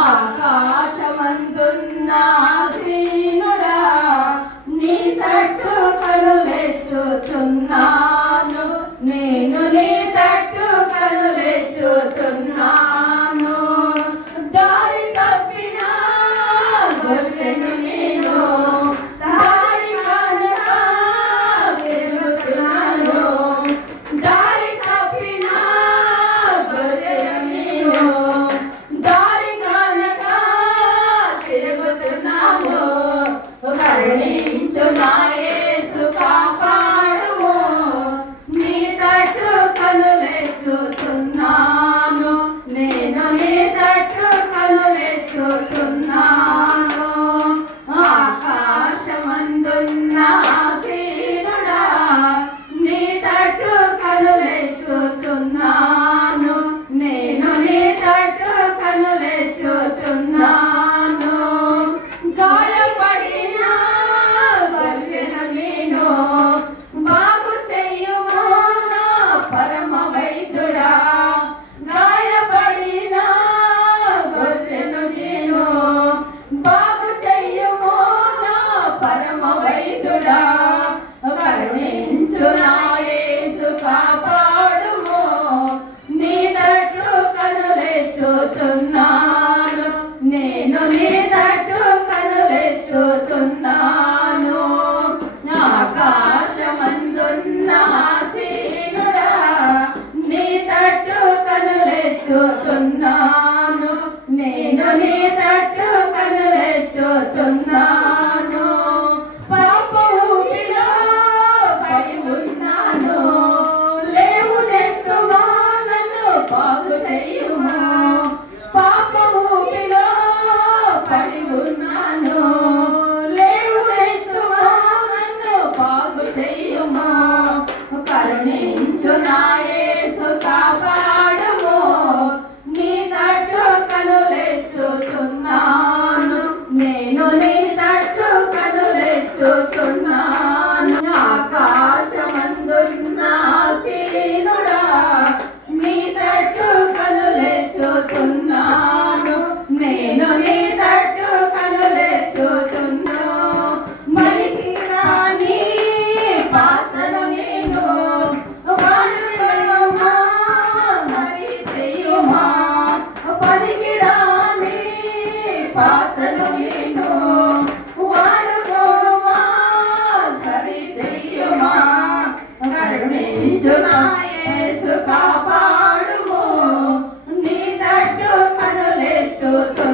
ఆకాశమందున్న శ్రీనుడా నీ తట్టు కనులెచ్చుచున్నాను, నేను నీ తట్టు కనులెచ్చుచున్నాను. దారి తప్పిన గొర్రెను నేను దారి కనుక తిరుగుతున్నాను. దారి తప్పిన గొర్రెను నేను దారి కనుక తిరుగుతున్నాను. కరుణించు నా యేసు కాపాడుము, నీ తట్టు కనులెచ్చుచున్నాను, నేను నీ తట్టు కనులెచ్చుచున్నాను. ఆకాశమందున్న ఆసీనుడా నీ తట్టు కనులెచ్చుచున్నాను, నేను నీ తట్టు కనులెచ్చుచున్నాను. గాయపడిన గొర్రెను నేను బాగు చెయ్యుము నా పరమ వైద్యుడా. గాయపడిన గొర్రెను నేను బాగు చెయ్యుము నా పరమ వైద్యుడా. కరుణించు నా యేసు కాపాడుము, నీ తట్టు కనులెచ్చుచున్నాను, నేను నీ తట్టు కనులెచ్చుచున్నాను. ఆకాశమందున్న ఆసీనుడా నీ తట్టు కనులెచ్చుచున్నాను, నేను నీ తట్టు కనులెచ్చుచున్నాను. పాపపు ఊబిలో పడి ఉన్నాను, లేవునెత్తుమా నన్ను బాగు చెయ్యుమా. పాపపు ఊబిలో పడి ఉన్నాను, లేవునెత్తుమా నన్ను బాగు చెయ్యుమా. కరుణించు నా యేసు కాపాడుము, నీ తట్టు కనులెచ్చుచున్నాను, నేను నీ తట్టు కనులెచ్చుచున్నాను. ఆకాశమందున్న ఆసీనుడా నీ తట్టు కనులెచ్చుచున్నాను, నేను నీ తట్టు కనులెచ్చుచున్నాను. మలికిరాని పాత్రను నేను వాడుకోమా సరి చెయ్యుమా. పనికిరాని పాత్రను నేను వాడుకోమా సరి చెయ్యుమా. కరుణించు నా యేసు కాపాడుము, నీ తట్టు కనులెచ్చుచున్నాను.